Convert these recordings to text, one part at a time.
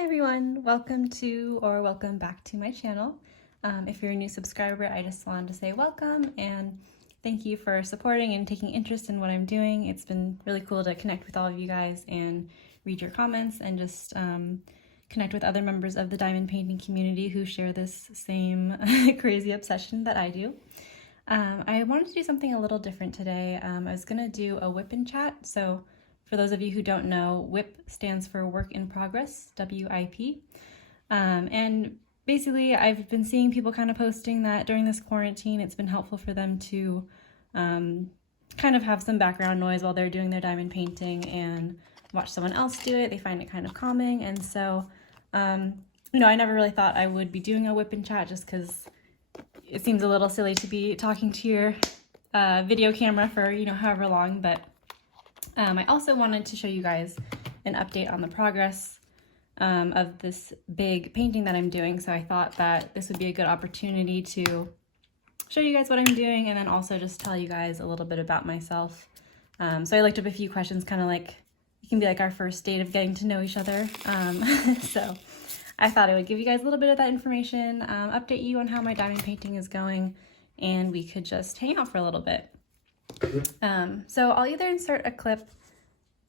Hi everyone, welcome back to my channel. If you're a new subscriber, I just wanted to say welcome and thank you for supporting and taking interest in what I'm doing. It's been really cool to connect with all of you guys and read your comments and just connect with other members of the diamond painting community who share this same crazy obsession that I do. I wanted to do something a little different today. I was gonna do a WIP chat. So for those of you who don't know, WIP stands for Work in Progress, WIP. And basically I've been seeing people kind of posting that during this quarantine, it's been helpful for them to kind of have some background noise while they're doing their diamond painting and watch someone else do it. They find it kind of calming. And so, I never really thought I would be doing a WIP chat just because it seems a little silly to be talking to your video camera for, however long, but I also wanted to show you guys an update on the progress of this big painting that I'm doing. So I thought that this would be a good opportunity to show you guys what I'm doing and then also just tell you guys a little bit about myself. So I looked up a few questions, kind of like, it can be like our first date of getting to know each other. So I thought I would give you guys a little bit of that information, update you on how my diamond painting is going, and we could just hang out for a little bit. So I'll either insert a clip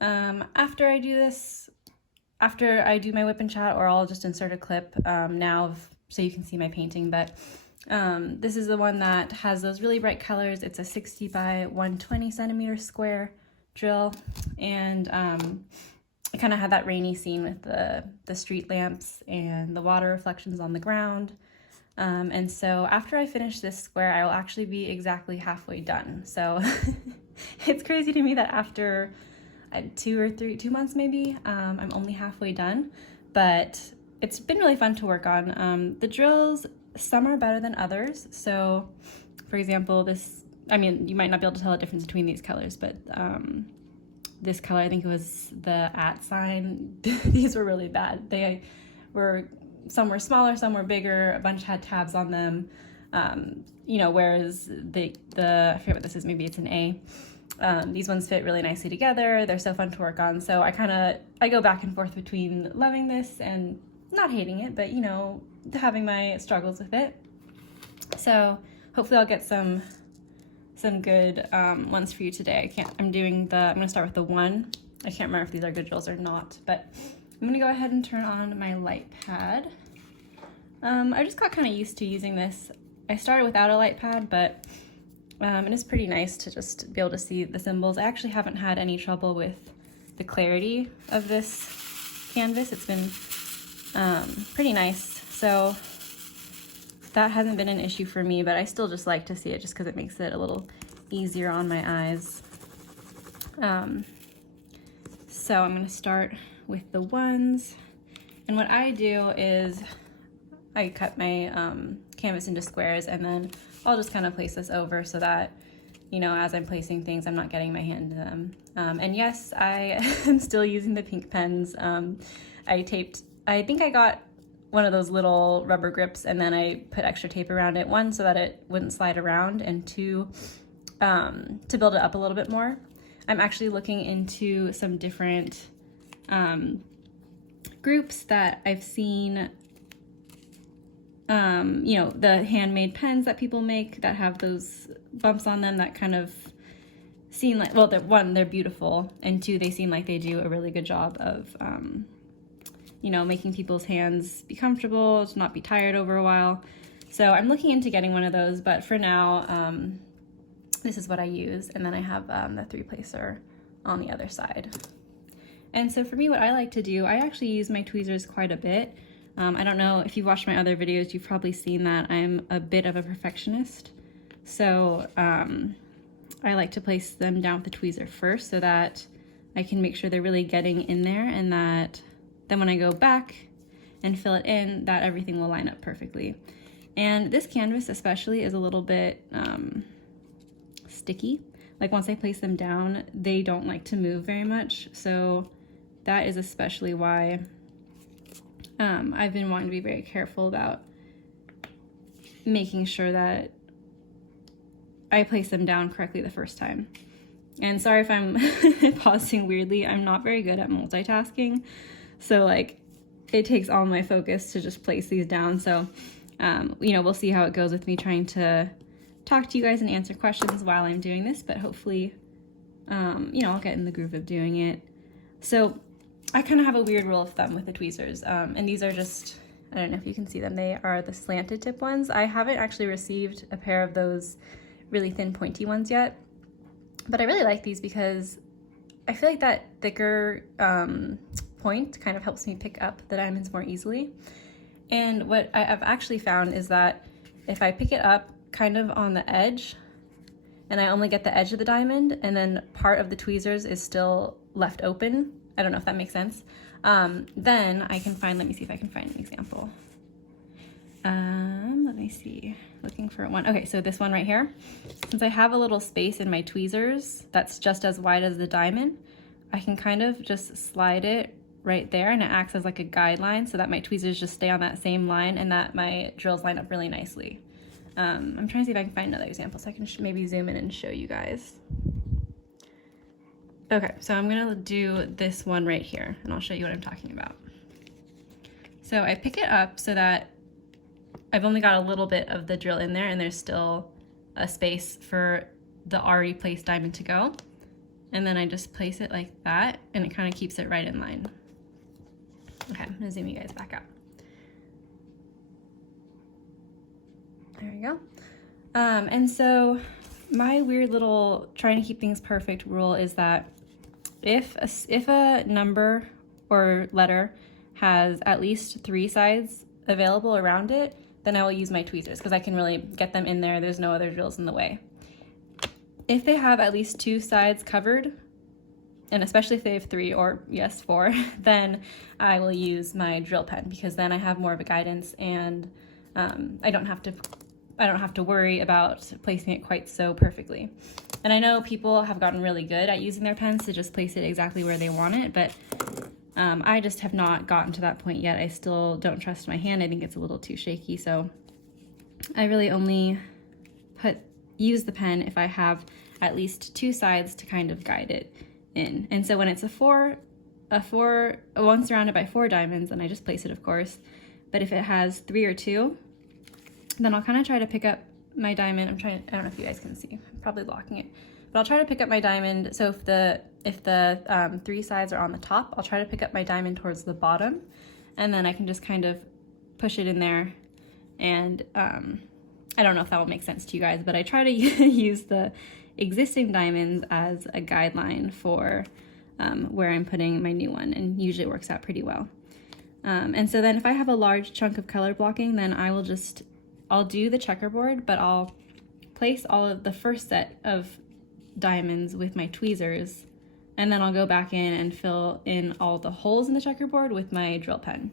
after I do my WIP chat, or I'll just insert a clip now so you can see my painting. But this is the one that has those really bright colors. It's a 60 by 120 centimeter square drill, and I kind of had that rainy scene with the street lamps and the water reflections on the ground. And so after I finish this square, I will actually be exactly halfway done. So it's crazy to me that after 2 months maybe, I'm only halfway done, but it's been really fun to work on. The drills, some are better than others. So for example, you might not be able to tell the difference between these colors, but this color, I think it was the @ sign. These were really bad. Some were smaller, some were bigger, a bunch had tabs on them, whereas I forget what this is, maybe it's an A. These ones fit really nicely together. They're so fun to work on. So I go back and forth between loving this and not hating it, but having my struggles with it. So hopefully I'll get some good ones for you today. I'm gonna start with the 1. I can't remember if these are good drills or not, but I'm gonna go ahead and turn on my light pad. I just got kind of used to using this. I started without a light pad, but it is pretty nice to just be able to see the symbols. I actually haven't had any trouble with the clarity of this canvas. It's been pretty nice. So that hasn't been an issue for me, but I still just like to see it just because it makes it a little easier on my eyes. So I'm gonna start with the 1s, and what I do is I cut my canvas into squares, and then I'll just kind of place this over so that as I'm placing things, I'm not getting my hand in them. And yes, I am still using the pink pens. I think I got one of those little rubber grips, and then I put extra tape around it, 1 so that it wouldn't slide around, and 2 to build it up a little bit more. I'm actually looking into some different groups that I've seen, the handmade pens that people make that have those bumps on them that kind of seem like, well, they're beautiful, and 2, they seem like they do a really good job of, making people's hands be comfortable, to not be tired over a while. So I'm looking into getting one of those, but for now, this is what I use, and then I have the 3-placer on the other side. And so for me, what I like to do, I actually use my tweezers quite a bit. I don't know if you've watched my other videos, you've probably seen that I'm a bit of a perfectionist. So I like to place them down with the tweezer first so that I can make sure they're really getting in there, and that then when I go back and fill it in, that everything will line up perfectly. And this canvas especially is a little bit sticky. Like once I place them down, they don't like to move very much. So that is especially why I've been wanting to be very careful about making sure that I place them down correctly the first time. And sorry if I'm pausing weirdly, I'm not very good at multitasking. So like it takes all my focus to just place these down. So, you know, we'll see how it goes with me trying to talk to you guys and answer questions while I'm doing this, but hopefully, you know, I'll get in the groove of doing it. So I kind of have a weird rule of thumb with the tweezers, and these are just, I don't know if you can see them, they are the slanted tip ones. I haven't actually received a pair of those really thin pointy ones yet, but I really like these because I feel like that thicker point kind of helps me pick up the diamonds more easily. And what I've actually found is that if I pick it up kind of on the edge, and I only get the edge of the diamond, and then part of the tweezers is still left open, I don't know if that makes sense, then I can find, let me see if I can find an example. Let me see, looking for one. Okay, so this one right here, since I have a little space in my tweezers that's just as wide as the diamond, I can kind of just slide it right there, and it acts as like a guideline so that my tweezers just stay on that same line and that my drills line up really nicely. I'm trying to see if I can find another example so I can maybe zoom in and show you guys. Okay, so I'm gonna do this one right here and I'll show you what I'm talking about. So I pick it up so that I've only got a little bit of the drill in there and there's still a space for the already placed diamond to go. And then I just place it like that and it kind of keeps it right in line. Okay, I'm gonna zoom you guys back out. There we go. And so my weird little trying to keep things perfect rule is that if a number or letter has at least 3 sides available around it, then I will use my tweezers because I can really get them in there. There's no other drills in the way. If they have at least 2 sides covered, and especially if they have 3 or yes 4, then I will use my drill pen because then I have more of a guidance and I don't have to worry about placing it quite so perfectly. And I know people have gotten really good at using their pens to just place it exactly where they want it, but I just have not gotten to that point yet. I still don't trust my hand. I think it's a little too shaky, so I really only use the pen if I have at least 2 sides to kind of guide it in. And so when it's one surrounded by 4 diamonds, then I just place it, of course. But if it has 3 or 2, then I'll kind of try to pick up my diamond. I don't know if you guys can see, I'm probably blocking it, but I'll try to pick up my diamond. So if the 3 sides are on the top, I'll try to pick up my diamond towards the bottom, and then I can just kind of push it in there. And I don't know if that will make sense to you guys, but I try to use the existing diamonds as a guideline for where I'm putting my new one, and usually it works out pretty well. And so then if I have a large chunk of color blocking, then I'll do the checkerboard, but I'll place all of the first set of diamonds with my tweezers, and then I'll go back in and fill in all the holes in the checkerboard with my drill pen.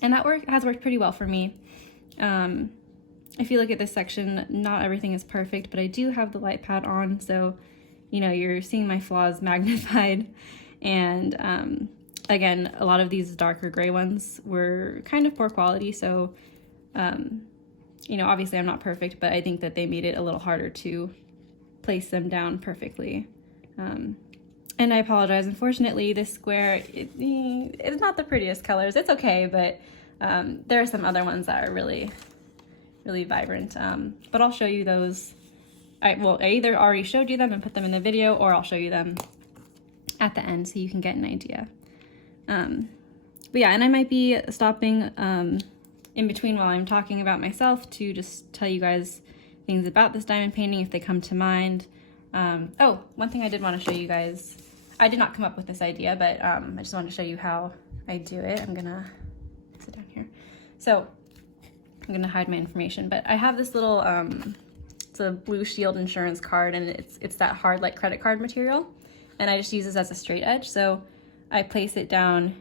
And that has worked pretty well for me. If you look at this section, not everything is perfect, but I do have the light pad on, so you know, you're seeing my flaws magnified. And again, a lot of these darker gray ones were kind of poor quality, so you know, obviously I'm not perfect, but I think that they made it a little harder to place them down perfectly. And I apologize, unfortunately this square, it's not the prettiest colors. It's okay, but there are some other ones that are really vibrant, but I'll show you those. I either already showed you them and put them in the video, or I'll show you them at the end so you can get an idea. But yeah, and I might be stopping in between while I'm talking about myself to just tell you guys things about this diamond painting if they come to mind. Oh, one thing I did want to show you guys, I did not come up with this idea, but I just wanted to show you how I do it. I'm gonna sit down here. So I'm gonna hide my information, but I have this little, it's a Blue Shield insurance card, and it's that hard like credit card material, and I just use this as a straight edge. So I place it down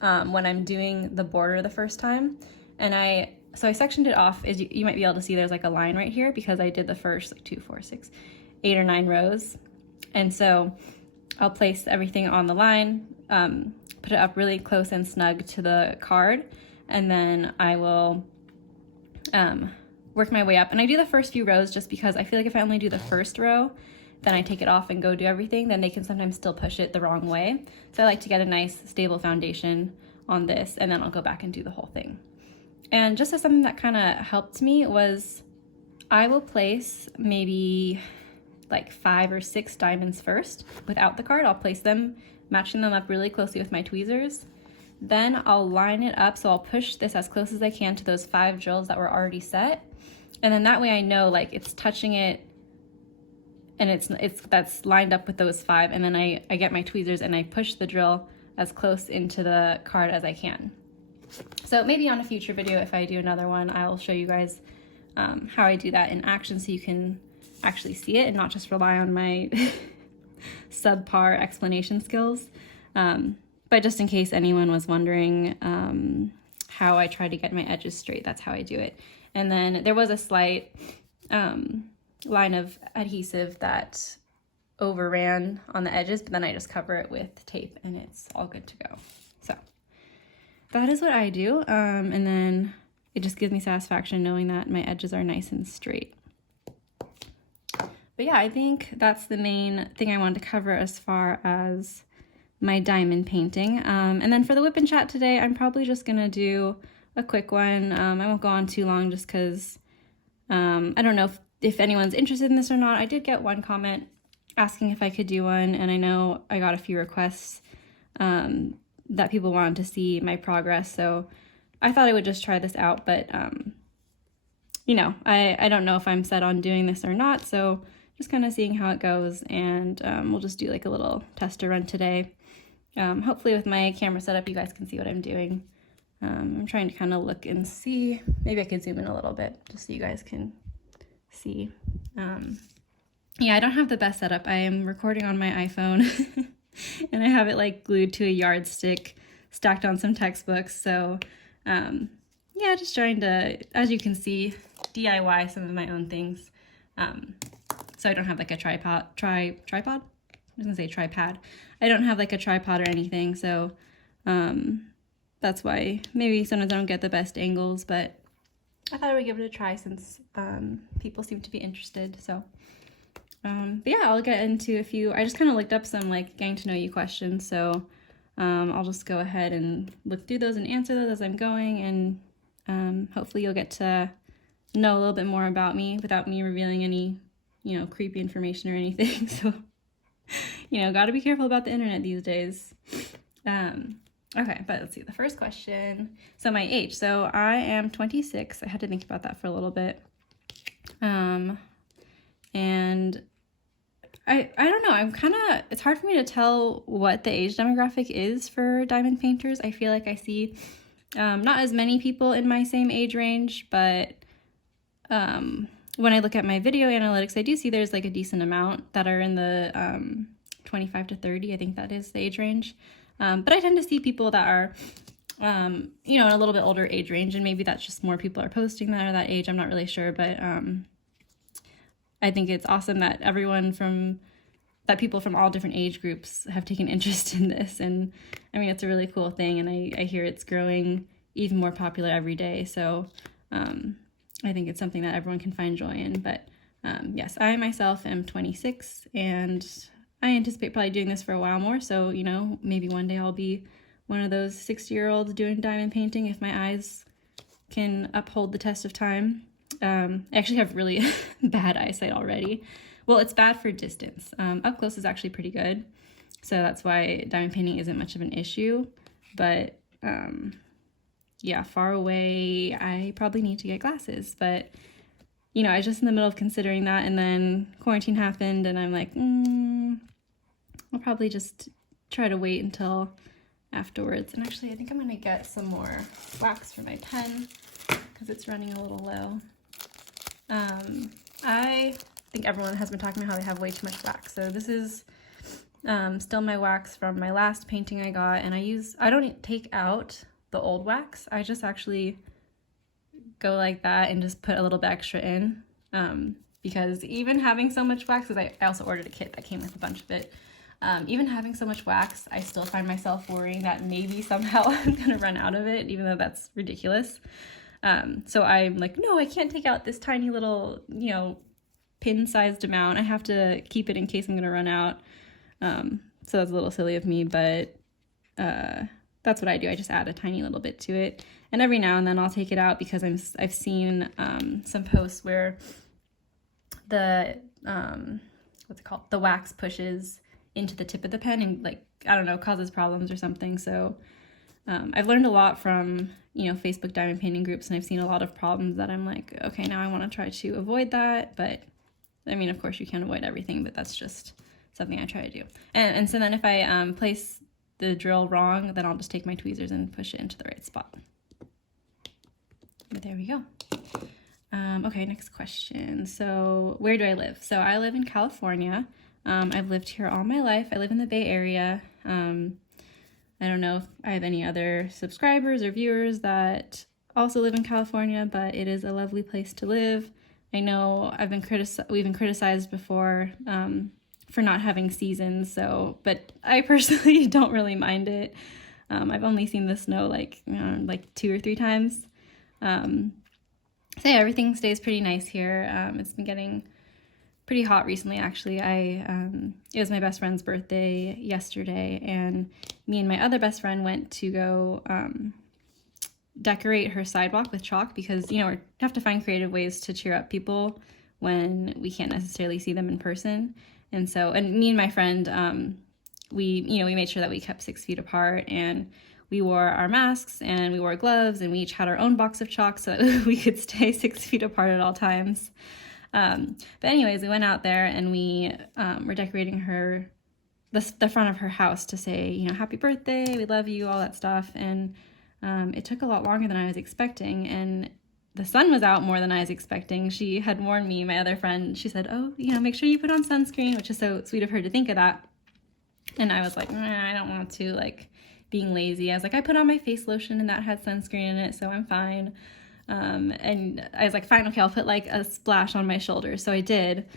when I'm doing the border the first time, and so I sectioned it off. As you might be able to see, there's like a line right here because I did the first like 2, 4, 6, 8 or 9 rows, and so I'll place everything on the line, put it up really close and snug to the card, and then I will work my way up. And I do the first few rows just because I feel like if I only do the first row, then I take it off and go do everything, then they can sometimes still push it the wrong way. So I like to get a nice stable foundation on this, and then I'll go back and do the whole thing. And just as something that kind of helped me was I will place maybe like 5 or 6 diamonds first without the card. I'll place them, matching them up really closely with my tweezers. Then I'll line it up, so I'll push this as close as I can to those 5 drills that were already set. And then that way I know like it's touching it and that's lined up with those 5. And then I get my tweezers and I push the drill as close into the card as I can. So maybe on a future video, if I do another one, I'll show you guys how I do that in action so you can actually see it and not just rely on my subpar explanation skills. But just in case anyone was wondering how I try to get my edges straight, that's how I do it. And then there was a slight line of adhesive that overran on the edges, but then I just cover it with tape and it's all good to go. So that is what I do. And then it just gives me satisfaction knowing that my edges are nice and straight. But yeah, I think that's the main thing I wanted to cover as far as my diamond painting. And then for the WIP Chat today, I'm probably just gonna do a quick one. I won't go on too long just because I don't know if anyone's interested in this or not. I did get one comment asking if I could do one, and I know I got a few requests that people wanted to see my progress, so I thought I would just try this out, but you know, I don't know if I'm set on doing this or not, so just kind of seeing how it goes, and we'll just do like a little tester run today. Hopefully with my camera set up, you guys can see what I'm doing. I'm trying to kind of look and see. Maybe I could zoom in a little bit just so you guys can see. Yeah, I don't have the best setup. I am recording on my iPhone and I have it like glued to a yardstick stacked on some textbooks. So yeah, just trying to, as you can see, DIY some of my own things. So I don't have like a tripod? I was gonna say tripod. I don't have like a tripod or anything, so that's why maybe sometimes I don't get the best angles, but I thought I would give it a try since people seem to be interested. So but yeah, I'll get into a few. I just kind of looked up some like getting to know you questions, so I'll just go ahead and look through those and answer those as I'm going, and hopefully you'll get to know a little bit more about me without me revealing any, you know, creepy information or anything. So, you know, gotta be careful about the internet these days. Okay, but let's see, the first question. So my age. So I am 26. I had to think about that for a little bit. And I don't know, I'm kind of, it's hard for me to tell what the age demographic is for diamond painters. I feel like I see not as many people in my same age range, but when I look at my video analytics, I do see there's like a decent amount that are in the 25 to 30. I think that is the age range. But I tend to see people that are, you know, in a little bit older age range, and maybe that's just more people are posting that are that age. I'm not really sure, but I think it's awesome that people from all different age groups have taken interest in this. And I mean, it's a really cool thing, and I hear it's growing even more popular every day. So I think it's something that everyone can find joy in. But yes, I myself am 26, and I anticipate probably doing this for a while more. So, you know, maybe one day I'll be one of those 60-year-olds doing diamond painting if my eyes can uphold the test of time. I actually have really bad eyesight already. Well, it's bad for distance. Up close is actually pretty good. So that's why diamond painting isn't much of an issue. But yeah, far away, I probably need to get glasses. But, you know, I was just in the middle of considering that, and then quarantine happened, and I'm like, I'll probably just try to wait until afterwards. And actually, I think I'm going to get some more wax for my pen because it's running a little low. I think everyone has been talking about how they have way too much wax. So this is still my wax from my last painting I got, and I don't take out the old wax. I just actually go like that and just put a little bit extra in, because even having so much wax, because I also ordered a kit that came with a bunch of it, even having so much wax, I still find myself worrying that maybe somehow I'm gonna run out of it, even though that's ridiculous. So I'm like, no, I can't take out this tiny little, you know, pin-sized amount. I have to keep it in case I'm gonna run out. So that's a little silly of me, but the that's what I do. I just add a tiny little bit to it. And every now and then I'll take it out because I've seen some posts where the, what's it called? The wax pushes into the tip of the pen and, like, I don't know, causes problems or something. So I've learned a lot from, you know, Facebook diamond painting groups, and I've seen a lot of problems that I'm like, okay, now I want to try to avoid that. But I mean, of course you can't avoid everything, but that's just something I try to do. And so then if I place the drill wrong, then I'll just take my tweezers and push it into the right spot. But there we go. Okay, next question. So where do I live? So I live in California. I've lived here all my life. I live in the Bay Area. I don't know if I have any other subscribers or viewers that also live in California, but it is a lovely place to live. I know we've been criticized before for not having seasons, but I personally don't really mind it. I've only seen the snow like 2 or 3 times. So yeah, everything stays pretty nice here. It's been getting pretty hot recently, actually. It was my best friend's birthday yesterday, and me and my other best friend went to go decorate her sidewalk with chalk because, you know, we have to find creative ways to cheer up people when we can't necessarily see them in person. And me and my friend, we made sure that we kept 6 feet apart, and we wore our masks and we wore gloves, and we each had our own box of chalk so that we could stay 6 feet apart at all times. But anyways, we went out there and we were decorating the front of her house to say, you know, happy birthday, we love you, all that stuff. And it took a lot longer than I was expecting, and the sun was out more than I was expecting. She had warned me, my other friend, she said, oh, you know, make sure you put on sunscreen, which is so sweet of her to think of that. And I was like, I don't want to, like, being lazy. I was like, I put on my face lotion and that had sunscreen in it, so I'm fine. And I was like, fine, okay, I'll put like a splash on my shoulders. So I did.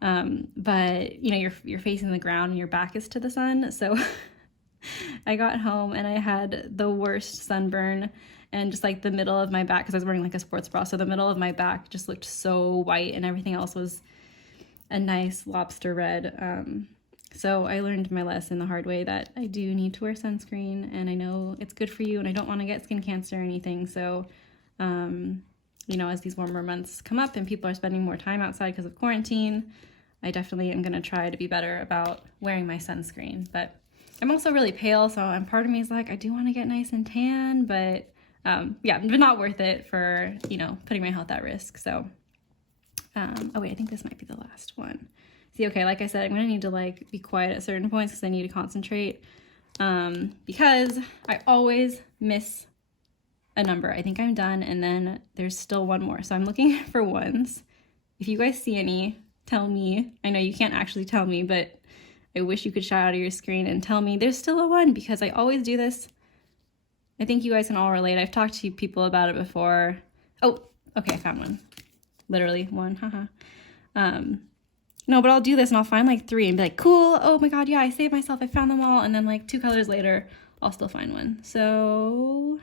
But you know, you're facing the ground and your back is to the sun. So I got home and I had the worst sunburn, and just like the middle of my back, because I was wearing like a sports bra, so the middle of my back just looked so white and everything else was a nice lobster red. So I learned my lesson the hard way that I do need to wear sunscreen, and I know it's good for you, and I don't want to get skin cancer or anything. So, you know, as these warmer months come up and people are spending more time outside because of quarantine, I definitely am going to try to be better about wearing my sunscreen. But I'm also really pale, so part of me is like, I do want to get nice and tan, but yeah, but not worth it for, you know, putting my health at risk. So, oh wait, I think this might be the last one. See, okay, like I said, I'm going to need to like be quiet at certain points because I need to concentrate, because I always miss a number. I think I'm done, and then there's still one more. So I'm looking for ones. If you guys see any, tell me. I know you can't actually tell me, but I wish you could shout out of your screen and tell me there's still a one, because I always do this. I think you guys can all relate. I've talked to people about it before. Oh, okay, I found one. Literally one, haha. No, but I'll do this and I'll find like 3 and be like, cool, oh my god, yeah, I saved myself, I found them all. And then like 2 colors later, I'll still find one. So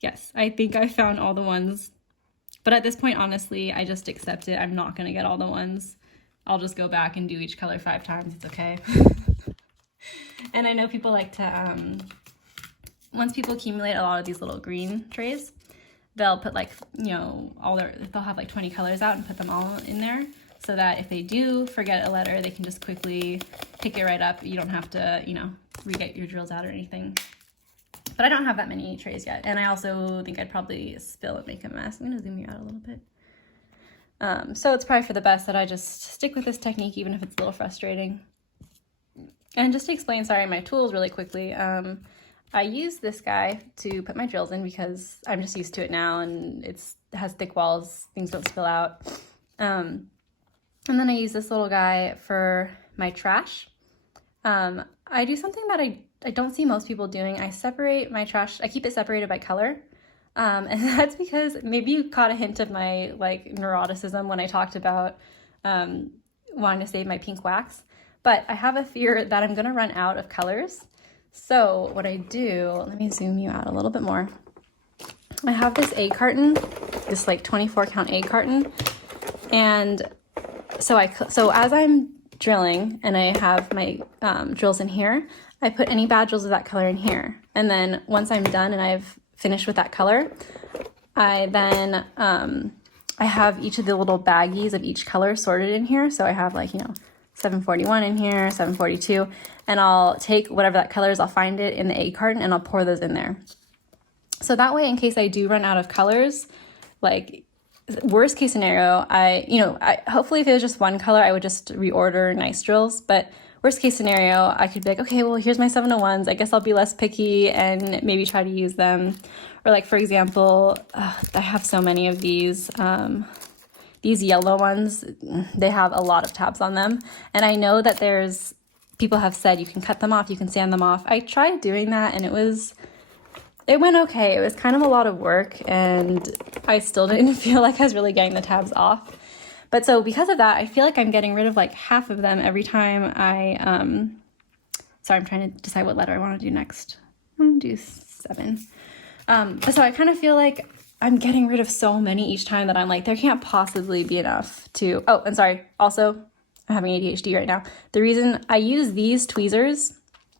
yes, I think I found all the ones. But at this point, honestly, I just accept it. I'm not going to get all the ones. I'll just go back and do each color 5 times. It's okay. And I know people like to, once people accumulate a lot of these little green trays, they'll put like, you know, they'll have like 20 colors out and put them all in there, so that if they do forget a letter, they can just quickly pick it right up. You don't have to, you know, re-get your drills out or anything. But I don't have that many trays yet. And I also think I'd probably spill and make a mess. I'm gonna zoom you out a little bit. So it's probably for the best that I just stick with this technique, even if it's a little frustrating. And just to explain, sorry, my tools really quickly. I use this guy to put my drills in because I'm just used to it now, and it has thick walls, things don't spill out. And then I use this little guy for my trash. I do something that I don't see most people doing. I separate my trash, I keep it separated by color. And that's because maybe you caught a hint of my like neuroticism when I talked about wanting to save my pink wax. But I have a fear that I'm gonna run out of colors. So what I do, let me zoom you out a little bit more. I have this egg carton, this like 24 count egg carton. And so as I'm drilling and I have my drills in here, I put any bad drills of that color in here. And then once I'm done and I've finished with that color, I then, I have each of the little baggies of each color sorted in here. So I have like, 741 in here, 742, and I'll take whatever that color is, I'll find it in the egg carton and I'll pour those in there. So that way, in case I do run out of colors, like worst case scenario, I hopefully if it was just one color, I would just reorder nice drills. But worst case scenario, I could be like, okay, well, here's my 701s. I guess I'll be less picky and maybe try to use them. Or like, for example, I have so many of these yellow ones. They have a lot of tabs on them. And I know that people have said you can cut them off, you can sand them off. I tried doing that and it went okay. It was kind of a lot of work and I still didn't feel like I was really getting the tabs off. But so because of that, I feel like I'm getting rid of like half of them every time sorry, I'm trying to decide what letter I want to do next. I'm going to do 7. But so I kind of feel like I'm getting rid of so many each time that I'm like, there can't possibly be enough to, oh, and sorry, also, I'm having ADHD right now. The reason I use these tweezers,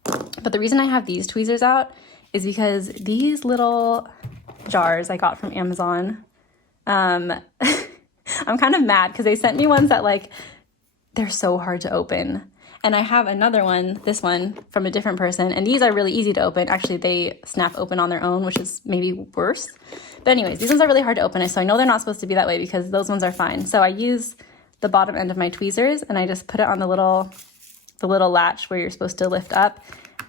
but the reason I have these tweezers out is because these little jars I got from Amazon, I'm kind of mad because they sent me ones that like, they're so hard to open. And I have another one, this one, from a different person, and these are really easy to open. Actually, they snap open on their own, which is maybe worse. But anyways, these ones are really hard to open, so I know they're not supposed to be that way because those ones are fine. So I use the bottom end of my tweezers, and I just put it on the little latch where you're supposed to lift up,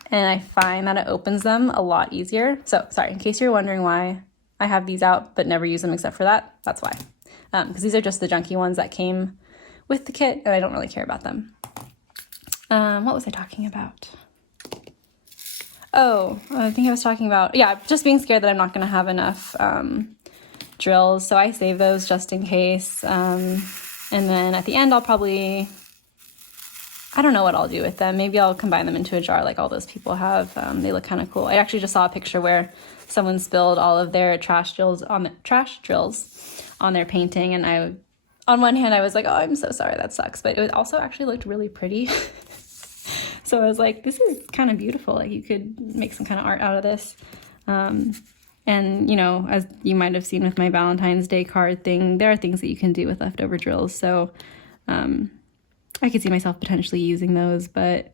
and I find that it opens them a lot easier. So, sorry, in case you're wondering why I have these out but never use them except for that, that's why. Because these are just the junky ones that came with the kit, and I don't really care about them. What was I talking about? Oh, I think I was talking about, yeah, just being scared that I'm not going to have enough drills. So I save those just in case. And then at the end, I'll probably, I don't know what I'll do with them. Maybe I'll combine them into a jar like all those people have. They look kind of cool. I actually just saw a picture where someone spilled all of their trash drills on their painting. And on one hand, I was like, oh, I'm so sorry, that sucks. But it also actually looked really pretty. So I was like, this is kind of beautiful. Like you could make some kind of art out of this. And, as you might have seen with my Valentine's Day card thing, there are things that you can do with leftover drills. So I could see myself potentially using those. But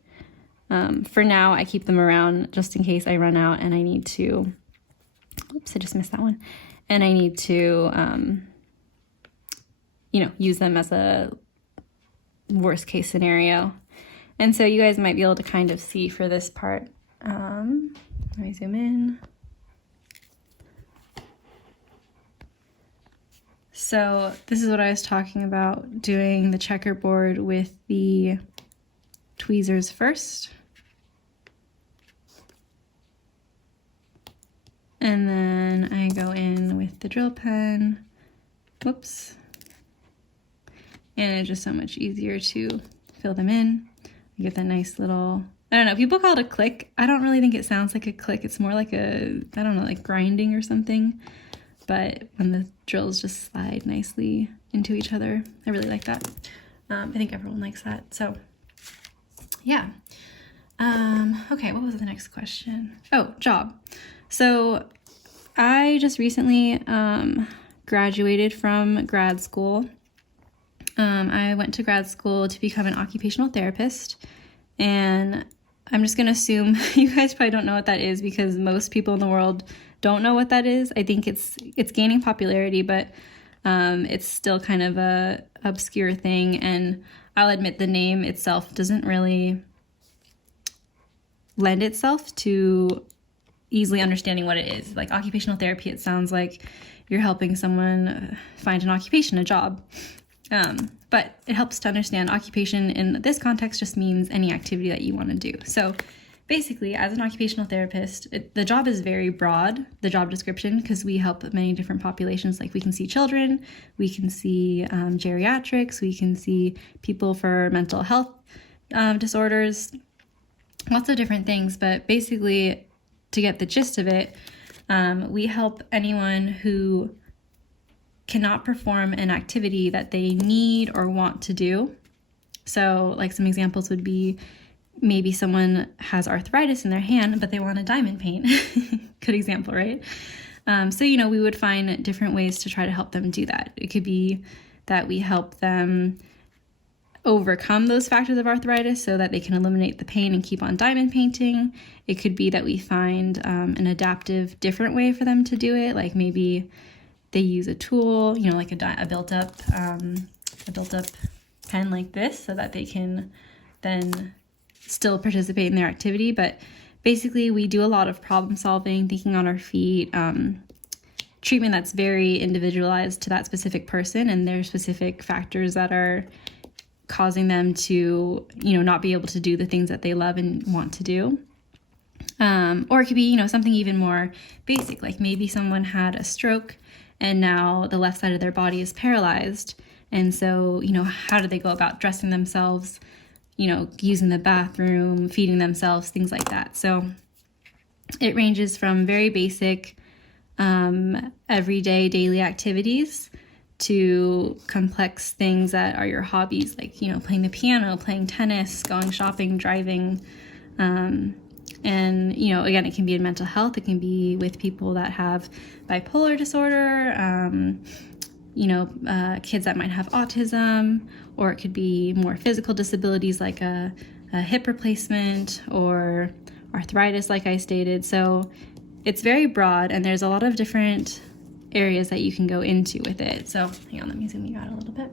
for now, I keep them around just in case I run out and I need to, oops, I just missed that one. And I need to, use them as a worst case scenario. And so you guys might be able to kind of see for this part. Let me zoom in. So this is what I was talking about, doing the checkerboard with the tweezers first. And then I go in with the drill pen. Whoops. And it's just so much easier to fill them in. You get that nice little, I don't know, people call it a click. I don't really think it sounds like a click. It's more like like grinding or something. But when the drills just slide nicely into each other, I really like that. I think everyone likes that. So, yeah. Okay, what was the next question? Oh, job. So I just recently graduated from grad school. I went to grad school to become an occupational therapist, and I'm just going to assume you guys probably don't know what that is because most people in the world don't know what that is. I think it's gaining popularity, but it's still kind of a obscure thing, and I'll admit the name itself doesn't really lend itself to easily understanding what it is. Like occupational therapy, it sounds like you're helping someone find an occupation, a job. But it helps to understand occupation in this context just means any activity that you want to do. So basically, as an occupational therapist, the job is very broad, the job description, because we help many different populations. Like we can see children, we can see geriatrics, we can see people for mental health disorders, lots of different things. But basically, to get the gist of it, we help anyone who cannot perform an activity that they need or want to do, So like some examples would be maybe someone has arthritis in their hand, but they want a diamond paint. Good example, right? So, we would find different ways to try to help them do that. It could be that we help them overcome those factors of arthritis so that they can eliminate the pain and keep on diamond painting. It could be that we find an adaptive, different way for them to do it. Like maybe they use a tool, like a built-up pen like this, so that they can then still participate in their activity. But basically, we do a lot of problem solving, thinking on our feet, treatment that's very individualized to that specific person and their specific factors that are causing them to, not be able to do the things that they love and want to do. Or it could be, something even more basic, like maybe someone had a stroke and now the left side of their body is paralyzed. And so, how do they go about dressing themselves, using the bathroom, feeding themselves, things like that. So it ranges from very basic, everyday, daily activities to complex things that are your hobbies, like, playing the piano, playing tennis, going shopping, driving. And, again, it can be in mental health. It can be with people that have bipolar disorder, kids that might have autism, or it could be more physical disabilities like a hip replacement or arthritis, like I stated. So it's very broad, and there's a lot of different areas that you can go into with it. So hang on, let me zoom you out a little bit.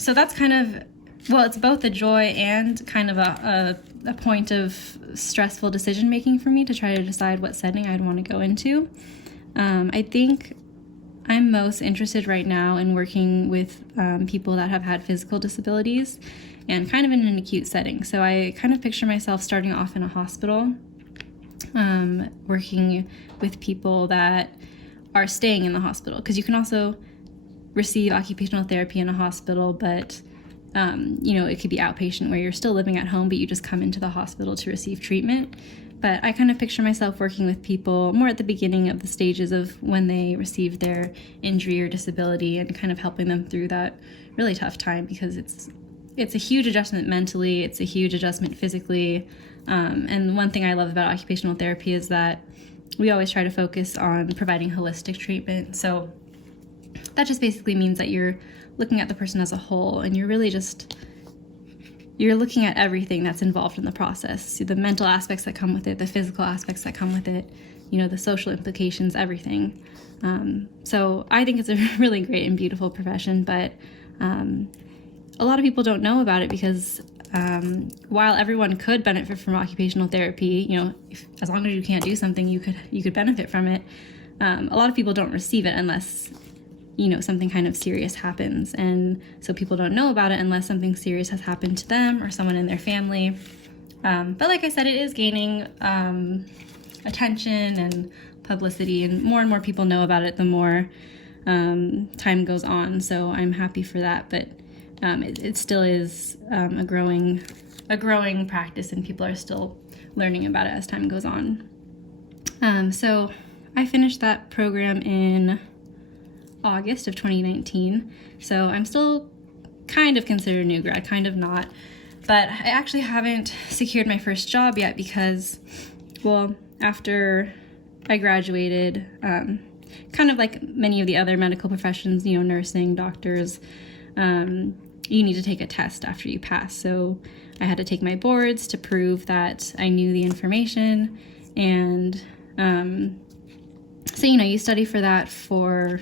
So that's kind of, it's both a joy and kind of a point of stressful decision making for me to try to decide what setting I'd want to go into. I think I'm most interested right now in working with people that have had physical disabilities and kind of in an acute setting. So I kind of picture myself starting off in a hospital, working with people that are staying in the hospital, because you can also receive occupational therapy in a hospital, but it could be outpatient where you're still living at home, but you just come into the hospital to receive treatment. But I kind of picture myself working with people more at the beginning of the stages of when they receive their injury or disability, and kind of helping them through that really tough time, because it's a huge adjustment mentally, it's a huge adjustment physically. And one thing I love about occupational therapy is that we always try to focus on providing holistic treatment. So that just basically means that you're looking at the person as a whole, and you're looking at everything that's involved in the process. So the mental aspects that come with it, the physical aspects that come with it, the social implications, everything. So I think it's a really great and beautiful profession, but a lot of people don't know about it, because while everyone could benefit from occupational therapy, as long as you can't do something, you could benefit from it. A lot of people don't receive it unless something kind of serious happens. And so people don't know about it unless something serious has happened to them or someone in their family. But like I said, it is gaining attention and publicity, and more people know about it the more time goes on. So I'm happy for that. But it still is a growing practice, and people are still learning about it as time goes on. So I finished that program in August of 2019. So I'm still kind of considered a new grad, kind of not. But I actually haven't secured my first job yet, because, after I graduated, kind of like many of the other medical professions, nursing, doctors, you need to take a test after you pass. So I had to take my boards to prove that I knew the information. And so, you study for that for,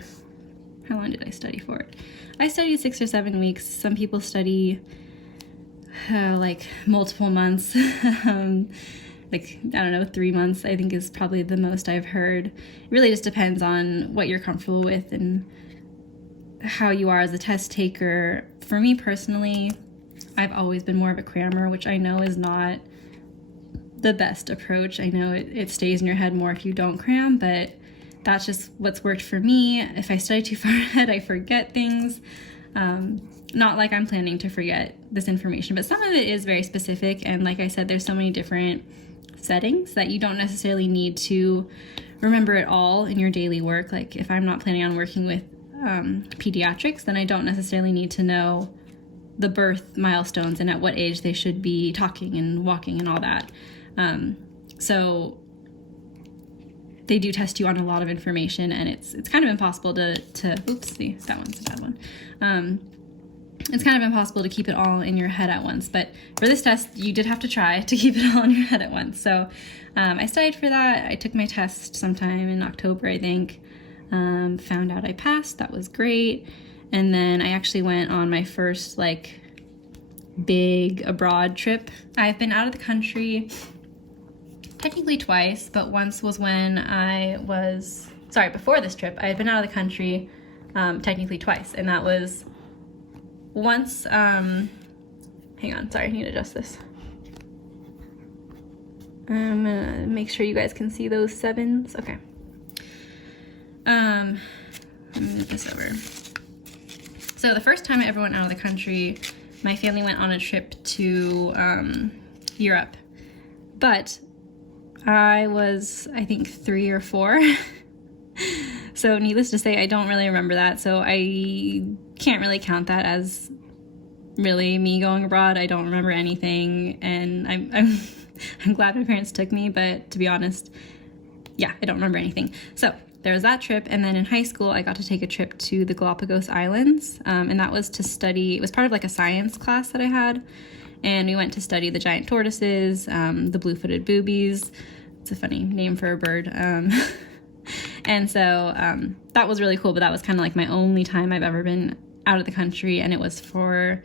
how long did I study for it? I studied 6 or 7 weeks. Some people study like multiple months. Like, I don't know, 3 months I think is probably the most I've heard. It really just depends on what you're comfortable with and how you are as a test taker. For me personally, I've always been more of a crammer, which I know is not the best approach. I know it stays in your head more if you don't cram, but that's just what's worked for me. If I study too far ahead, I forget things. Not like I'm planning to forget this information, but some of it is very specific. And like I said, there's so many different settings that you don't necessarily need to remember it all in your daily work. Like if I'm not planning on working with pediatrics, then I don't necessarily need to know the birth milestones and at what age they should be talking and walking and all that. So they do test you on a lot of information, and it's kind of impossible to oopsie, that one's a bad one. It's kind of impossible to keep it all in your head at once, but for this test, you did have to try to keep it all in your head at once. So I studied for that. I took my test sometime in October, I think. Found out I passed. That was great. And then I actually went on my first like big abroad trip. I've been out of the country technically twice, but once was when before this trip, I had been out of the country technically twice, and that was once, hang on, sorry, I need to adjust this. I'm gonna make sure you guys can see those 7s. Okay. Let me move this over. So the first time I ever went out of the country, my family went on a trip to Europe, but I was, I think, 3 or 4. So needless to say, I don't really remember that. So I can't really count that as really me going abroad. I don't remember anything, and I'm glad my parents took me, but to be honest, yeah, I don't remember anything. So there was that trip, and then in high school, I got to take a trip to the Galapagos Islands, and that was to study, it was part of like a science class that I had, and we went to study the giant tortoises, the blue-footed boobies. It's a funny name for a bird. And so that was really cool, but that was kind of like my only time I've ever been out of the country, and it was for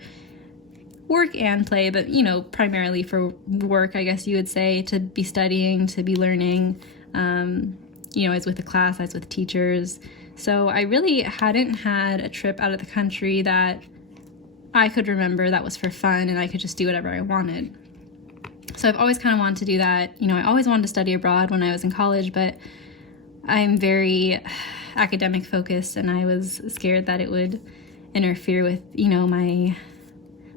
work and play, but, you know, primarily for work, I guess you would say, to be studying, to be learning. You know, I was with a class, I was with teachers. So I really hadn't had a trip out of the country that I could remember that was for fun and I could just do whatever I wanted. So I've always kind of wanted to do that. You know, I always wanted to study abroad when I was in college, but I'm very academic focused, and I was scared that it would interfere with, you know, my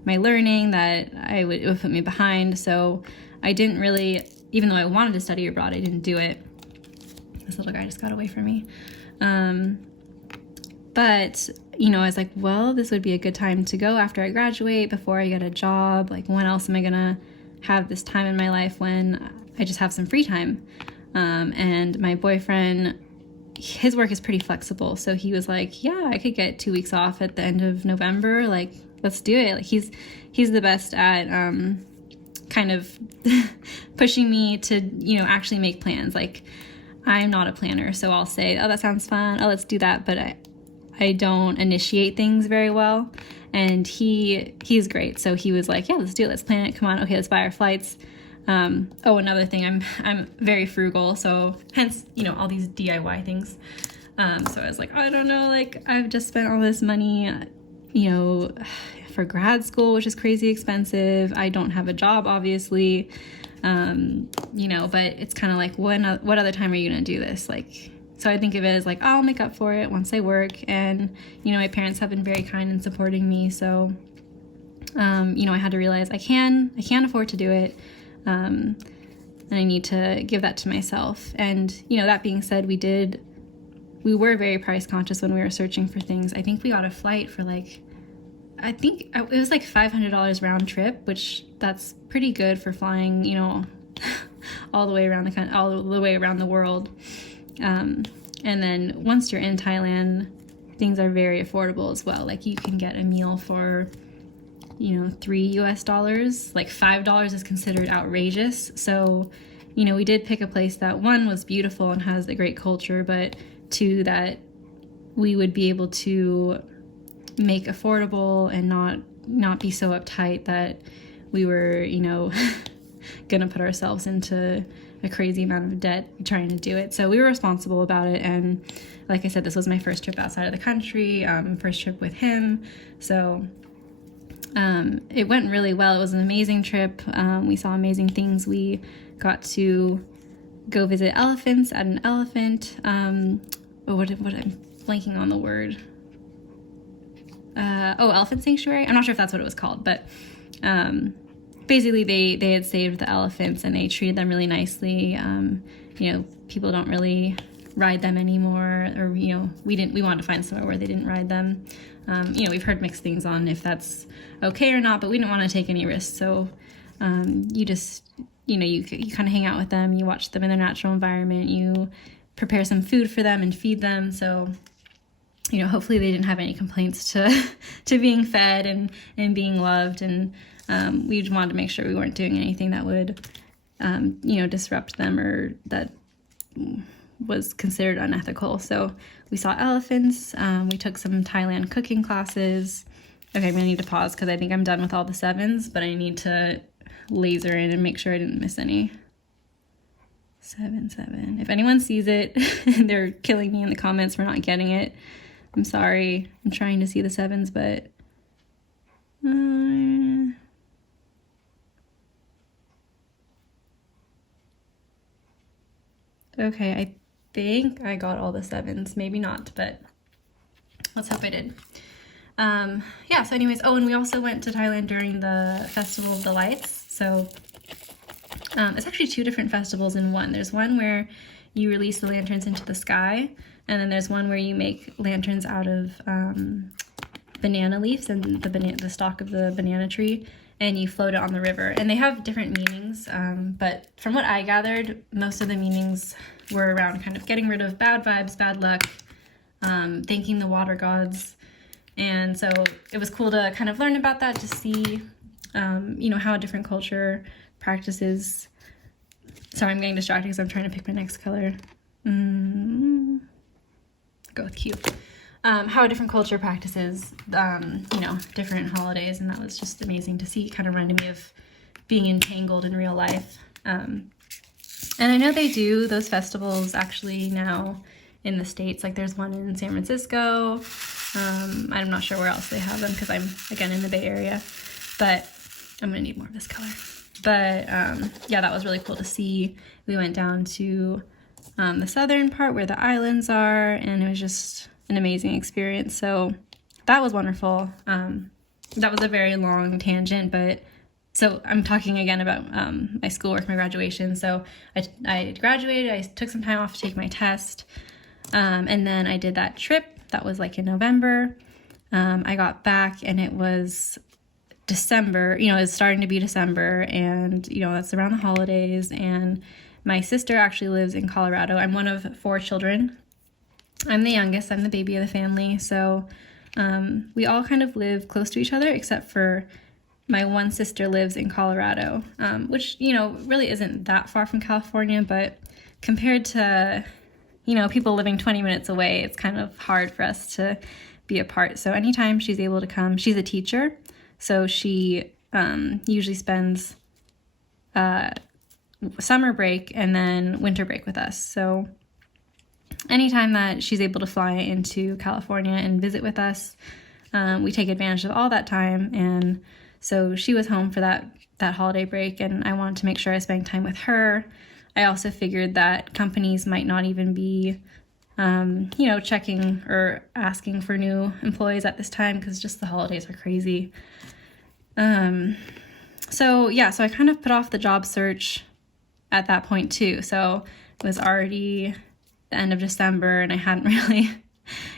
learning, that it would put me behind. So I didn't really, even though I wanted to study abroad, I didn't do it. This little guy just got away from me. But, you know, I was like, well, this would be a good time to go after I graduate, before I get a job. Like, when else am I gonna have this time in my life when I just have some free time? And my boyfriend, his work is pretty flexible. So he was like, yeah, I could get 2 weeks off at the end of November. Like, let's do it. Like, he's the best at, kind of pushing me to, you know, actually make plans. Like, I'm not a planner, so I'll say, oh, that sounds fun. Oh, let's do that. But I don't initiate things very well. And he's great. So he was like, yeah, let's do it. Let's plan it. Come on. Okay, let's buy our flights. Oh, another thing, I'm very frugal, so hence, you know, all these DIY things. So I was like, I don't know, like, I've just spent all this money, you know, for grad school, which is crazy expensive. I don't have a job, obviously, you know, but it's kind of like, what other time are you gonna do this? Like, so I think of it as like, I'll make up for it once I work. And, you know, my parents have been very kind in supporting me, so, you know, I had to realize I can afford to do it. And I need to give that to myself. And, you know, that being said, we were very price conscious when we were searching for things. I think we got a flight for like, I think it was like $500 round trip, which that's pretty good for flying, you know, all the way around the world. And then once you're in Thailand, things are very affordable as well. Like, you can get a meal for, you know, $3 US. Like, $5 is considered outrageous. So, you know, we did pick a place that, one, was beautiful and has a great culture, but two, that we would be able to make affordable and not be so uptight that we were, you know, gonna put ourselves into a crazy amount of debt trying to do it. So we were responsible about it. And like I said, this was my first trip outside of the country, first trip with him. So it went really well. It was an amazing trip. We saw amazing things. We got to go visit elephants at an elephant. What I'm blanking on the word. Elephant sanctuary. I'm not sure if that's what it was called, but basically they had saved the elephants and they treated them really nicely. You know, people don't really ride them anymore, or we wanted to find somewhere where they didn't ride them. We've heard mixed things on if that's okay or not, but we didn't want to take any risks. So you just you kind of hang out with them, you watch them in their natural environment, you prepare some food for them and feed them. So hopefully they didn't have any complaints to being fed and being loved, and we just wanted to make sure we weren't doing anything that would disrupt them or that was considered unethical. So we saw elephants, we took some Thailand cooking classes. Okay, I'm gonna need to pause because I think I'm done with all the 7s, but I need to laser in and make sure I didn't miss any. 7. If anyone sees it, they're killing me in the comments for not getting it. I'm sorry. I'm trying to see the 7s, but okay, I think I got all the 7s. Maybe not, but let's hope I did. Yeah, so anyways, and we also went to Thailand during the Festival of the Lights. So it's actually 2 different festivals in one. There's one where you release the lanterns into the sky, and then there's one where you make lanterns out of banana leaves and the stalk of the banana tree, and you float it on the river. And they have different meanings, but from what I gathered, most of the meanings were around kind of getting rid of bad vibes, bad luck, thanking the water gods. And so it was cool to kind of learn about that, to see, how a different culture practices. Sorry, I'm getting distracted because I'm trying to pick my next color. Go with Q. How a different culture practices, different holidays, and that was just amazing to see. Kind of reminded me of being entangled in real life. And I know they do those festivals actually now in the States. Like there's one in San Francisco. I'm not sure where else they have them because I'm, again, in the Bay Area. But I'm going to need more of this color. But yeah, that was really cool to see. We went down to the southern part where the islands are, and it was just an amazing experience. So that was wonderful. That was a very long tangent, but so I'm talking again about my schoolwork, my graduation. So I graduated, I took some time off to take my test, and then I did that trip. That was like in November. I got back and it was December, it was starting to be December, and that's around the holidays, and my sister actually lives in Colorado. I'm one of 4 children. I'm the youngest, I'm the baby of the family, so we all kind of live close to each other, except for my one sister lives in Colorado, which, really isn't that far from California, but compared to, people living 20 minutes away, it's kind of hard for us to be apart. So anytime she's able to come, she's a teacher, so she usually spends summer break and then winter break with us. So anytime that she's able to fly into California and visit with us, we take advantage of all that time. And so she was home for that holiday break, and I wanted to make sure I spent time with her. I also figured that companies might not even be, checking or asking for new employees at this time because just the holidays are crazy. So I kind of put off the job search at that point too. So it was already the end of December and I hadn't really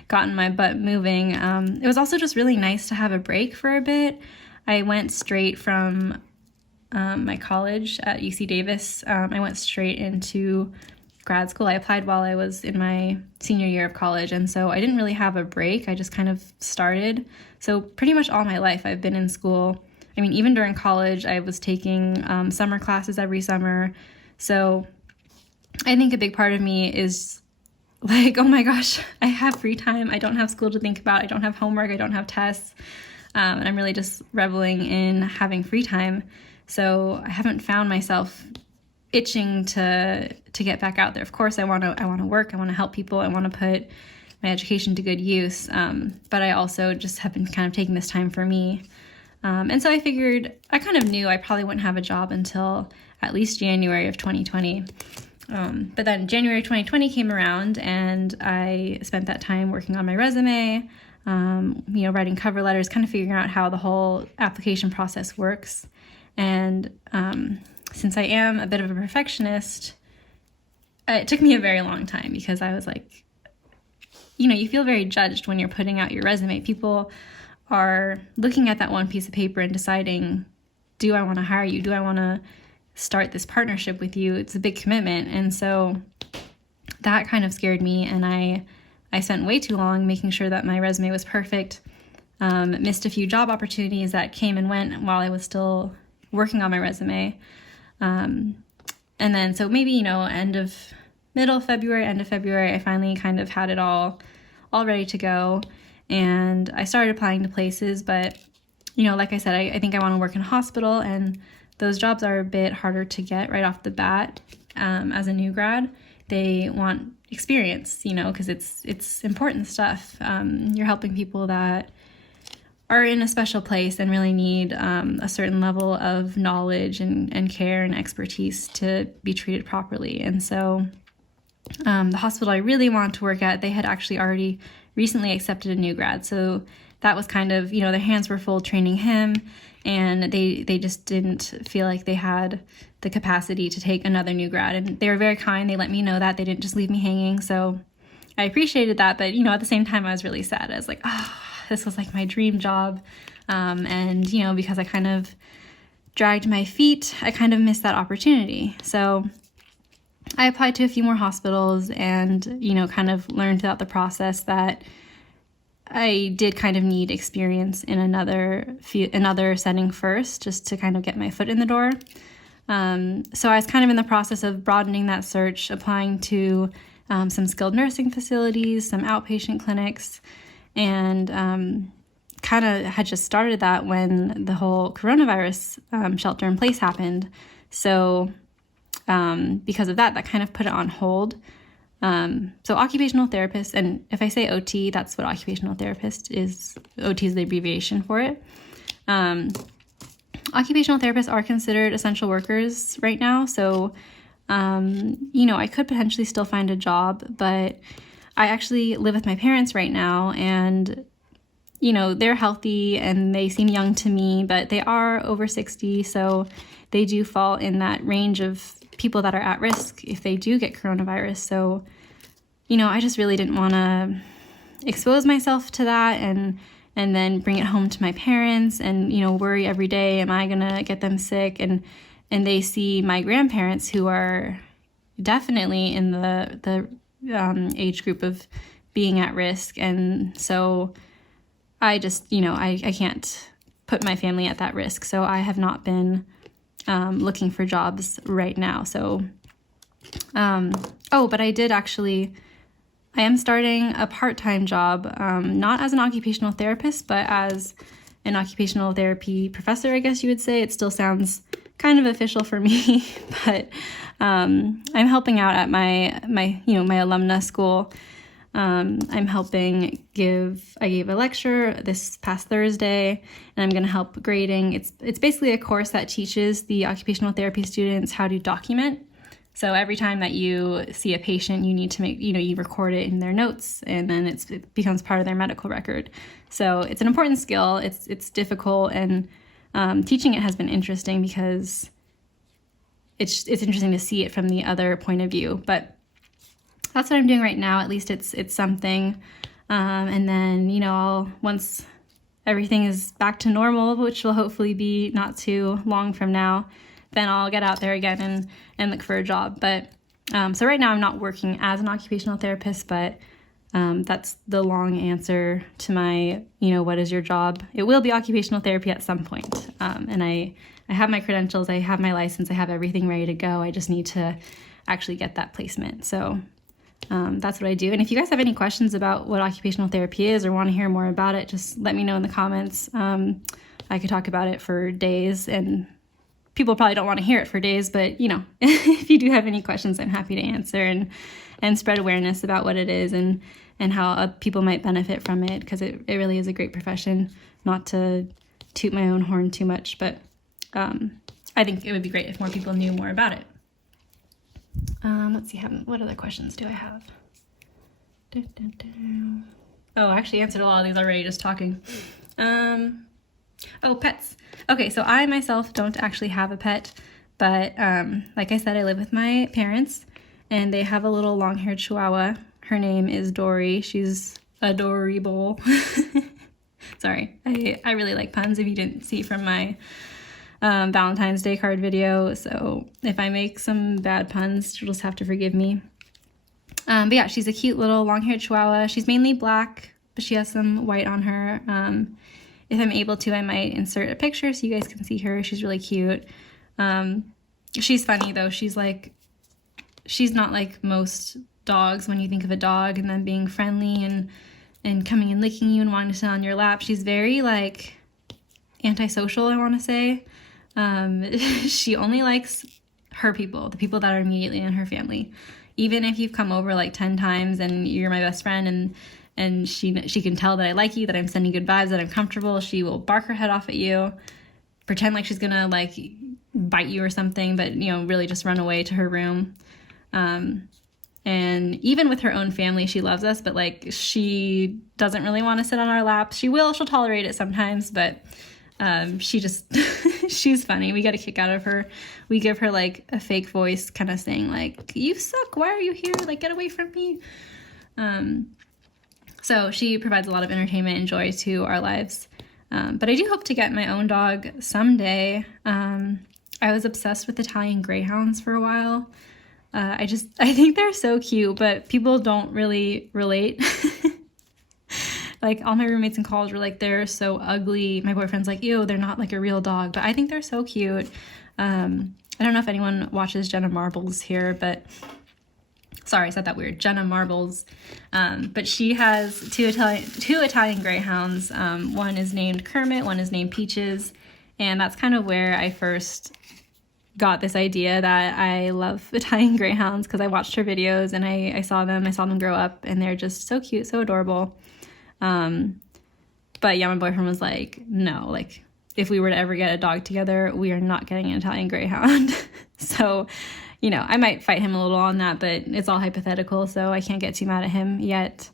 gotten my butt moving. It was also just really nice to have a break for a bit. I went straight from my college at UC Davis. I went straight into grad school. I applied while I was in my senior year of college, and so I didn't really have a break. I just kind of started. So pretty much all my life I've been in school. I mean, even during college, I was taking summer classes every summer. So I think a big part of me is like, oh my gosh, I have free time. I don't have school to think about. I don't have homework. I don't have tests. And I'm really just reveling in having free time. So I haven't found myself itching to get back out there. Of course, I want to work. I want to help people. I want to put my education to good use. But I also just have been kind of taking this time for me. And so I figured, I kind of knew I probably wouldn't have a job until at least January of 2020. But then January 2020 came around and I spent that time working on my resume, writing cover letters, kind of figuring out how the whole application process works. And since I am a bit of a perfectionist, it took me a very long time because I was like, you know, you feel very judged when you're putting out your resume. People are looking at that one piece of paper and deciding, do I want to hire you? Do I want to start this partnership with you? It's a big commitment. And so that kind of scared me, and I spent way too long making sure that my resume was perfect. Missed a few job opportunities that came and went while I was still working on my resume. And then, so maybe, you know, middle of February, end of February, I finally kind of had it all ready to go. And I started applying to places, but, you know, like I said, I think I want to work in a hospital, and those jobs are a bit harder to get right off the bat. As a new grad, they want experience, you know, because it's important stuff. You're helping people that are in a special place and really need a certain level of knowledge and care and expertise to be treated properly. And so the hospital I really want to work at, they had actually already recently accepted a new grad. So that was kind of, you know, their hands were full training him, and they just didn't feel like they had the capacity to take another new grad. And they were very kind. They let me know that. They didn't just leave me hanging. So I appreciated that. But, you know, at the same time, I was really sad. I was like, oh, this was like my dream job. And, you know, because I kind of dragged my feet, I kind of missed that opportunity. So I applied to a few more hospitals and, you know, kind of learned throughout the process that I did kind of need experience in another setting first, just to kind of get my foot in the door. So I was kind of in the process of broadening that search, applying to some skilled nursing facilities, some outpatient clinics, and kind of had just started that when the whole coronavirus shelter in place happened. So because of that kind of put it on hold. So occupational therapist, and if I say OT, that's what occupational therapist is. OT is the abbreviation for it. Occupational therapists are considered essential workers right now. So, you know, I could potentially still find a job, but I actually live with my parents right now, and, you know, they're healthy and they seem young to me, but they are over 60. So they do fall in that range of people that are at risk if they do get coronavirus. So, you know, I just really didn't want to expose myself to that and then bring it home to my parents and, you know, worry every day, am I gonna get them sick? And they see my grandparents, who are definitely in the age group of being at risk. And so I just, you know, I can't put my family at that risk. So I have not been looking for jobs right now. So, but I am starting a part-time job, not as an occupational therapist, but as an occupational therapy professor, I guess you would say. It still sounds kind of official for me, but I'm helping out at my alumna school. I'm helping I gave a lecture this past Thursday, and I'm going to help grading. It's basically a course that teaches the occupational therapy students how to document. So every time that you see a patient, you need to you record it in their notes, and then it becomes part of their medical record. So it's an important skill. It's difficult, and teaching it has been interesting because it's interesting to see it from the other point of view. But that's what I'm doing right now. At least it's something. And then, you know, once everything is back to normal, which will hopefully be not too long from now, then I'll get out there again and look for a job. But so right now I'm not working as an occupational therapist, but that's the long answer to my, you know, what is your job? It will be occupational therapy at some point. And I have my credentials, I have my license, I have everything ready to go. I just need to actually get that placement. So that's what I do. And if you guys have any questions about what occupational therapy is or want to hear more about it, just let me know in the comments. I could talk about it for days, and people probably don't want to hear it for days, but, you know, if you do have any questions, I'm happy to answer and spread awareness about what it is and how people might benefit from it, because it really is a great profession. Not to toot my own horn too much, but I think it would be great if more people knew more about it. Let's see, what other questions do I have? Oh, I actually answered a lot of these already just talking. Pets. Okay, so I myself don't actually have a pet, but like I said, I live with my parents, and they have a little long-haired Chihuahua. Her name is Dory. She's adorable. Sorry, I really like puns, if you didn't see from my Valentine's Day card video, so if I make some bad puns, you'll just have to forgive me. But yeah, she's a cute little long-haired Chihuahua. She's mainly black, but she has some white on her. If I'm able to, I might insert a picture so you guys can see her. She's really cute. She's funny though. She's not like most dogs when you think of a dog and them being friendly and coming and licking you and wanting to sit on your lap. She's very like antisocial, I want to say. She only likes her people, the people that are immediately in her family. Even if you've come over like 10 times and you're my best friend and she can tell that I like you, that I'm sending good vibes, that I'm comfortable, she will bark her head off at you, pretend like she's gonna like bite you or something, but you know, really just run away to her room. And even with her own family, she loves us, but like she doesn't really want to sit on our laps. She'll tolerate it sometimes, but she just she's funny. We get a kick out of her. We give her like a fake voice kind of saying like, you suck, why are you here, like get away from me. So she provides a lot of entertainment and joy to our lives. But I do hope to get my own dog someday. I was obsessed with Italian Greyhounds for a while. I think they're so cute, but people don't really relate. Like all my roommates in college were like, they're so ugly. My boyfriend's like, ew, they're not like a real dog, but I think they're so cute. I don't know if anyone watches Jenna Marbles here, but sorry, I said that weird, Jenna Marbles. But she has two Italian Greyhounds. One is named Kermit, one is named Peaches. And that's kind of where I first got this idea that I love Italian Greyhounds, because I watched her videos and I saw them grow up, and they're just so cute, so adorable. But yeah, my boyfriend was like, no, like if we were to ever get a dog together, we are not getting an Italian Greyhound. So, you know, I might fight him a little on that, but it's all hypothetical, so I can't get too mad at him yet.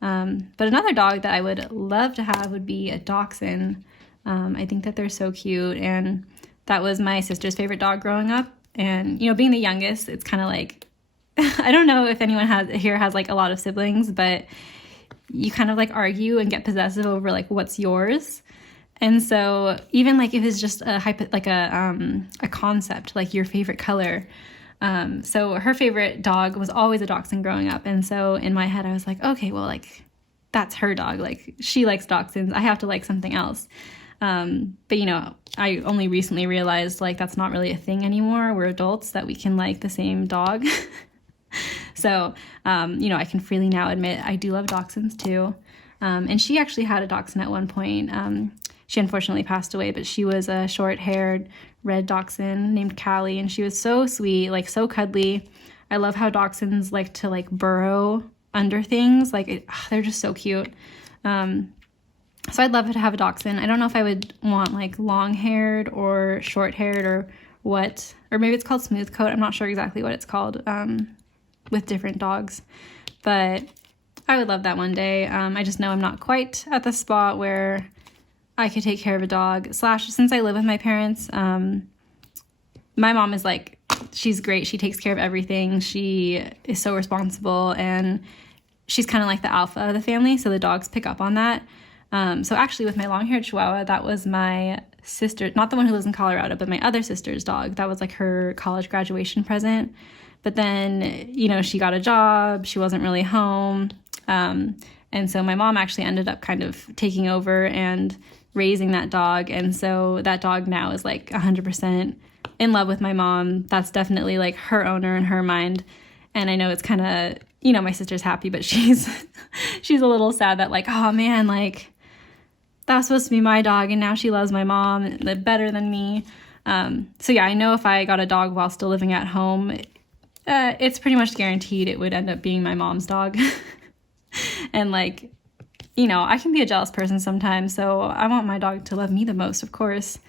But another dog that I would love to have would be a Dachshund. I think that they're so cute, and that was my sister's favorite dog growing up. And, you know, being the youngest, it's kind of like, I don't know if anyone has like a lot of siblings, but you kind of like argue and get possessive over like what's yours. And so even like if it's just a concept, like your favorite color. So her favorite dog was always a Dachshund growing up. And so in my head, I was like, okay, well, like that's her dog. Like she likes Dachshunds. I have to like something else. But you know, I only recently realized like that's not really a thing anymore. We're adults, that we can like the same dog. So, you know, I can freely now admit I do love Dachshunds too. And she actually had a Dachshund at one point. She unfortunately passed away, but she was a short-haired red Dachshund named Callie, and she was so sweet, like so cuddly. I love how Dachshunds like to like burrow under things. Like they're just so cute. So I'd love to have a Dachshund. I don't know if I would want like long-haired or short-haired or what, or maybe it's called smooth coat. I'm not sure exactly what it's called with different dogs, but I would love that one day. I just know I'm not quite at the spot where I could take care of a dog. / since I live with my parents, my mom is like, she's great. She takes care of everything. She is so responsible, and she's kind of like the alpha of the family, so the dogs pick up on that. So actually with my long-haired Chihuahua, that was my sister, not the one who lives in Colorado, but my other sister's dog. That was like her college graduation present. But then, you know, she got a job, she wasn't really home. And so my mom actually ended up kind of taking over and raising that dog. And so that dog now is like 100% in love with my mom. That's definitely like her owner in her mind. And I know it's kind of, you know, my sister's happy, but she's a little sad that like, oh man, like that was supposed to be my dog, and now she loves my mom better than me. So yeah, I know if I got a dog while still living at home, it's pretty much guaranteed it would end up being my mom's dog. And like, you know, I can be a jealous person sometimes, so I want my dog to love me the most, of course.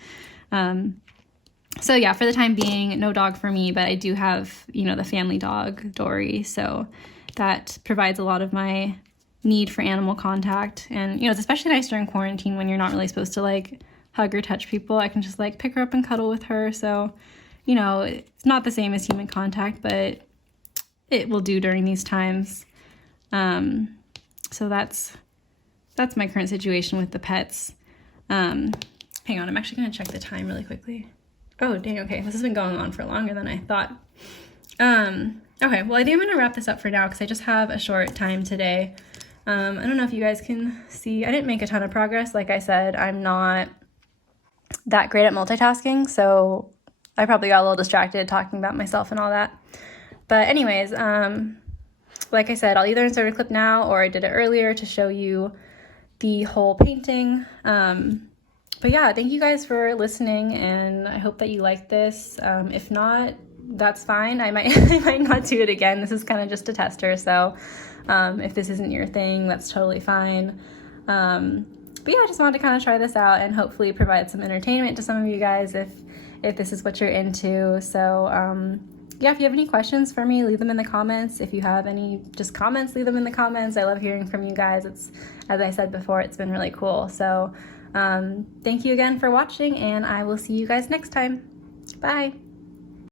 So yeah, for the time being, no dog for me, but I do have, you know, the family dog, Dory. So that provides a lot of my need for animal contact. And, you know, it's especially nice during quarantine when you're not really supposed to like hug or touch people. I can just like pick her up and cuddle with her. So, you know, it's not the same as human contact, but it will do during these times. So that's my current situation with the pets. Hang on, I'm actually gonna check the time really quickly. Oh, dang, okay, this has been going on for longer than I thought. Okay, well, I think I'm gonna wrap this up for now because I just have a short time today. I don't know if you guys can see, I didn't make a ton of progress. Like I said, I'm not that great at multitasking, so I probably got a little distracted talking about myself and all that. But anyways, like I said, I'll either insert a clip now or I did it earlier to show you the whole painting. But yeah, thank you guys for listening, and I hope that you liked this. If not, that's fine. I might not do it again. This is kind of just a tester, so if this isn't your thing, that's totally fine. But yeah, I just wanted to kind of try this out and hopefully provide some entertainment to some of you guys if this is what you're into. So yeah, if you have any questions for me, leave them in the comments. If you have any just comments, leave them in the comments. I love hearing from you guys. It's, as I said before, it's been really cool. So thank you again for watching, and I will see you guys next time. Bye.